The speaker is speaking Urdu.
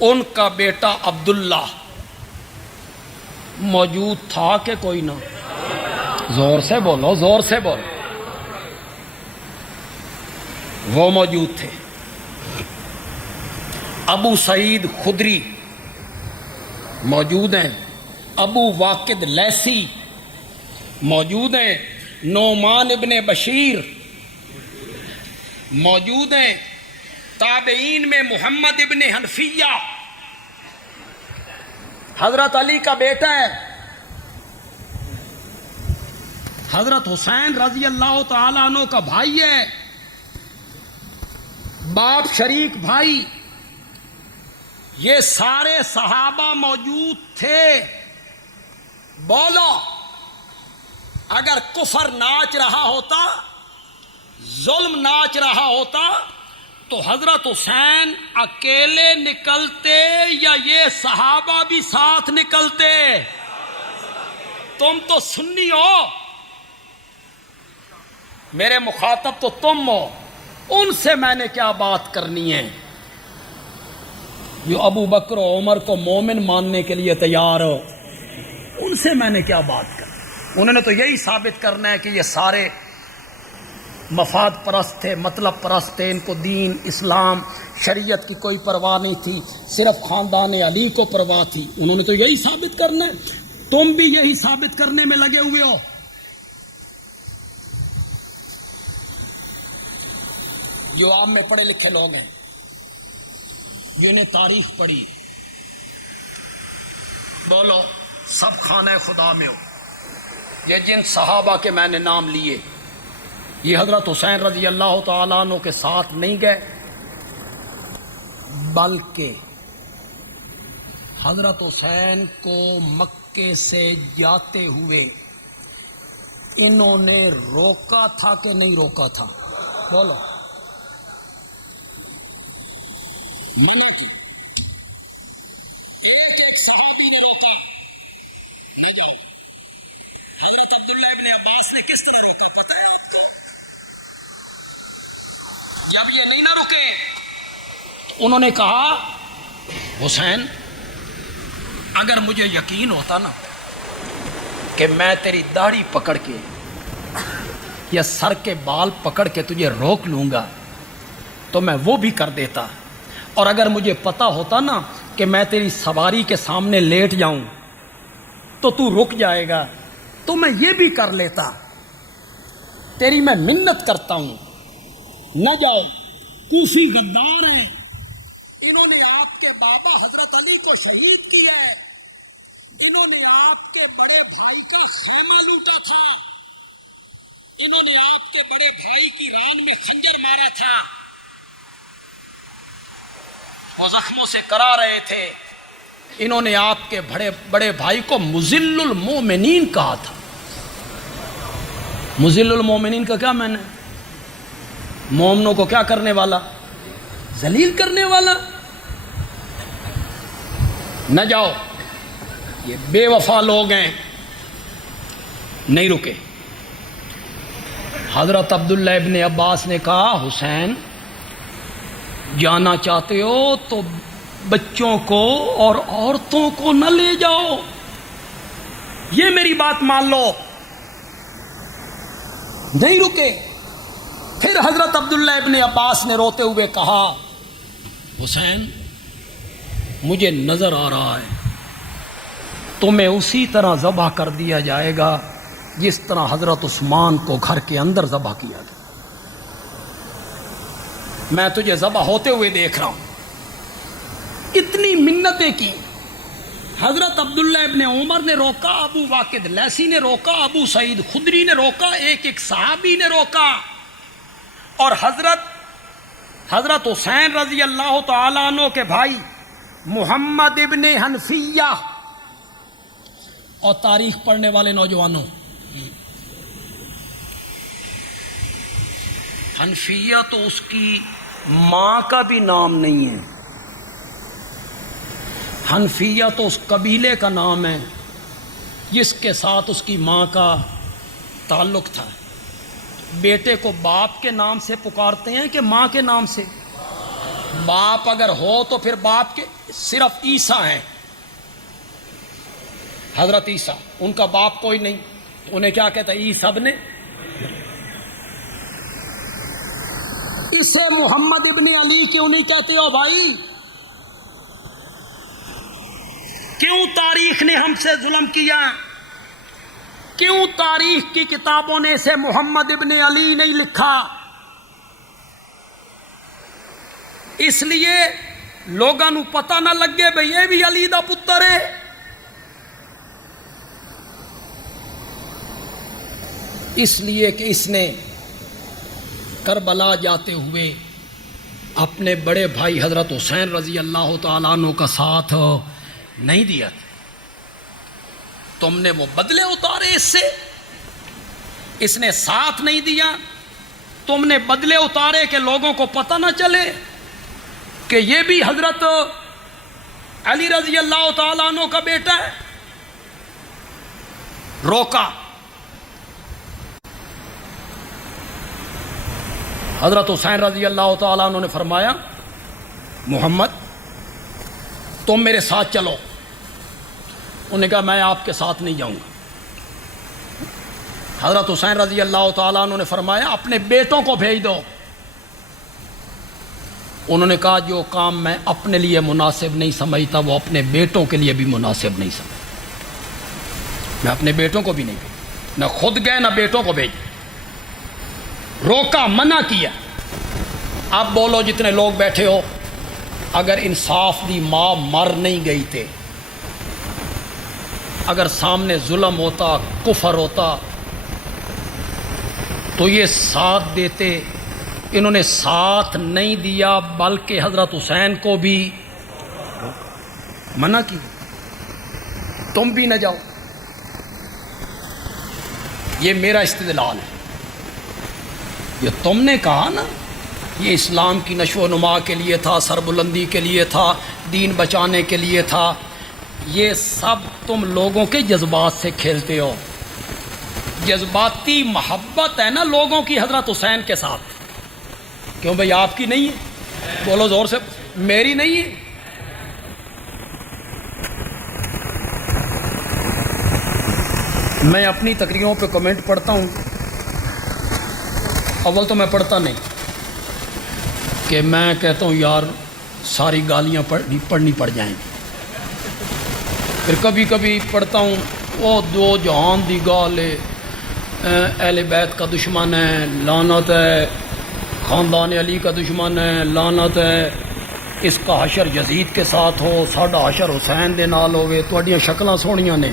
ان کا بیٹا عبداللہ موجود تھا کہ کوئی نہ؟ زور سے بولو، زور سے بولو۔ وہ موجود تھے۔ ابو سعید خدری موجود ہیں، ابو واقد لیثی موجود ہیں، نعمان ابن بشیر موجود ہیں، تابعین میں محمد ابن حنفیہ حضرت علی کا بیٹا ہے، حضرت حسین رضی اللہ تعالیٰ عنہ کا بھائی ہے، باپ شریک بھائی۔ یہ سارے صحابہ موجود تھے۔ بولو، اگر کفر ناچ رہا ہوتا، ظلم ناچ رہا ہوتا، تو حضرت حسین اکیلے نکلتے یا یہ صحابہ بھی ساتھ نکلتے؟ تم تو سنی ہو، میرے مخاطب تو تم ہو، ان سے میں نے کیا بات کرنی ہے؟ جو ابو بکر و عمر کو مومن ماننے کے لیے تیار ہو، ان سے میں نے کیا بات کرنی؟ انہوں نے تو یہی ثابت کرنا ہے کہ یہ سارے مفاد پرست تھے، مطلب پرست تھے، ان کو دین، اسلام، شریعت کی کوئی پرواہ نہیں تھی، صرف خاندان علی کو پرواہ تھی۔ انہوں نے تو یہی ثابت کرنا ہے، تم بھی یہی ثابت کرنے میں لگے ہوئے ہو۔ جو عام میں پڑھے لکھے لوگ ہیں، جنہیں نے تاریخ پڑھی، بولو سب خانہ خدا میں ہو۔ یہ جن صحابہ کے میں نے نام لیے، یہ حضرت حسین رضی اللہ تعالیٰ عنہ کے ساتھ نہیں گئے، بلکہ حضرت حسین کو مکے سے جاتے ہوئے انہوں نے روکا تھا کہ نہیں روکا تھا؟ بولو، منع کی۔ جب یہ نہیں نہ رکے، انہوں نے کہا حسین اگر مجھے یقین ہوتا نا کہ میں تیری داڑھی پکڑ کے یا سر کے بال پکڑ کے تجھے روک لوں گا تو میں وہ بھی کر دیتا، اور اگر مجھے پتا ہوتا نا کہ میں تیری سواری کے سامنے لیٹ جاؤں تو تو رک جائے گا تو میں یہ بھی کر لیتا۔ تیری میں منت کرتا ہوں، نہ جاؤ، کوفی غدار ہیں، انہوں نے آپ کے بابا حضرت علی کو شہید کیا ہے، انہوں نے آپ کے بڑے بھائی کا خیمہ لوٹا تھا، انہوں نے آپ کے بڑے بھائی کی ران میں خنجر مارا تھا، وہ زخموں سے کرا رہے تھے، انہوں نے آپ کے بڑے بھائی کو مذل المومنین کہا تھا۔ مذل المومنین کا کیا معنی ہے؟ مومنوں کو کیا کرنے والا؟ ذلیل کرنے والا۔ نہ جاؤ، یہ بے وفا لوگ ہیں، نہیں رکے۔ حضرت عبداللہ ابن عباس نے کہا حسین جانا چاہتے ہو تو بچوں کو اور عورتوں کو نہ لے جاؤ، یہ میری بات مان لو۔ نہیں رکے۔ پھر حضرت عبداللہ ابن عباس نے روتے ہوئے کہا حسین مجھے نظر آ رہا ہے تمہیں اسی طرح ذبح کر دیا جائے گا جس طرح حضرت عثمان کو گھر کے اندر ذبح کیا گیا۔ میں تجھے ذبح ہوتے ہوئے دیکھ رہا ہوں۔ اتنی منتیں کی۔ حضرت عبداللہ ابن عمر نے روکا، ابو واقد لیثی نے روکا، ابو سعید خدری نے روکا، ایک صحابی نے روکا، اور حضرت حسین رضی اللہ تعالیٰ عنہ کے بھائی محمد ابن حنفیہ، اور تاریخ پڑھنے والے نوجوانوں، حنفیہ تو اس کی ماں کا بھی نام نہیں ہے، حنفیہ تو اس قبیلے کا نام ہے جس کے ساتھ اس کی ماں کا تعلق تھا۔ بیٹے کو باپ کے نام سے پکارتے ہیں کہ ماں کے نام سے؟ باپ اگر ہو تو پھر باپ کے صرف عیسیٰ ہیں، حضرت عیسیٰ، ان کا باپ کوئی نہیں، انہیں کیا کہتا ہے عیسیٰ ابن۔ اسے محمد ابن علی کیوں نہیں کہتے ہو بھائی؟ کیوں تاریخ نے ہم سے ظلم کیا؟ کیوں تاریخ کی کتابوں نے اسے محمد ابن علی نہیں لکھا؟ اس لیے لوگاں نو پتہ نہ لگے بھئی یہ بھی علی دا پتر ہے۔ اس لیے کہ اس نے کربلا جاتے ہوئے اپنے بڑے بھائی حضرت حسین رضی اللہ تعالیٰ عنہ کا ساتھ نہیں دیا تھا۔ تم نے وہ بدلے اتارے اس سے، اس نے ساتھ نہیں دیا، تم نے بدلے اتارے کہ لوگوں کو پتہ نہ چلے کہ یہ بھی حضرت علی رضی اللہ تعالیٰ عنہ کا بیٹا ہے۔ روکا۔ حضرت حسین رضی اللہ تعالیٰ عنہ نے فرمایا محمد تم میرے ساتھ چلو۔ انہوں نے کہا میں آپ کے ساتھ نہیں جاؤں گا۔ حضرت حسین رضی اللہ تعالیٰ عنہ نے فرمایا اپنے بیٹوں کو بھیج دو۔ انہوں نے کہا جو کام میں اپنے لیے مناسب نہیں سمجھتا وہ اپنے بیٹوں کے لیے بھی مناسب نہیں سمجھتا۔ میں اپنے بیٹوں کو بھی نہیں بھیج، نہ خود گئے نہ بیٹوں کو بھیج۔ روکا، منع کیا۔ اب بولو جتنے لوگ بیٹھے ہو، اگر انصاف دی ماں مر نہیں گئی تھے، اگر سامنے ظلم ہوتا، کفر ہوتا تو یہ ساتھ دیتے۔ انہوں نے ساتھ نہیں دیا بلکہ حضرت حسین کو بھی منع کی، تم بھی نہ جاؤ۔ یہ میرا استدلال ہے۔ یہ تم نے کہا نا یہ اسلام کی نشو و نما کے لیے تھا، سربلندی کے لیے تھا، دین بچانے کے لیے تھا، یہ سب تم لوگوں کے جذبات سے کھیلتے ہو۔ جذباتی محبت ہے نا لوگوں کی حضرت حسین کے ساتھ۔ کیوں بھئی آپ کی نہیں ہے؟ بولو زور سے، میری نہیں ہے؟ میں اپنی تقریروں پہ کمنٹ پڑھتا ہوں، اول تو میں پڑھتا نہیں کہ میں کہتا ہوں یار ساری گالیاں پڑھنی پڑ جائیں گی، پھر کبھی کبھی پڑھتا ہوں وہ دو جہان دی گال ہے، اہل بیت کا دشمن ہے، لعنت ہے، خاندان علی کا دشمن ہے، لعنت ہے، اس کا حشر یزید کے ساتھ ہو، ساڈا حشر حسین دے نال ہوئے، تہاڈیاں شکلاں سونیاں نے۔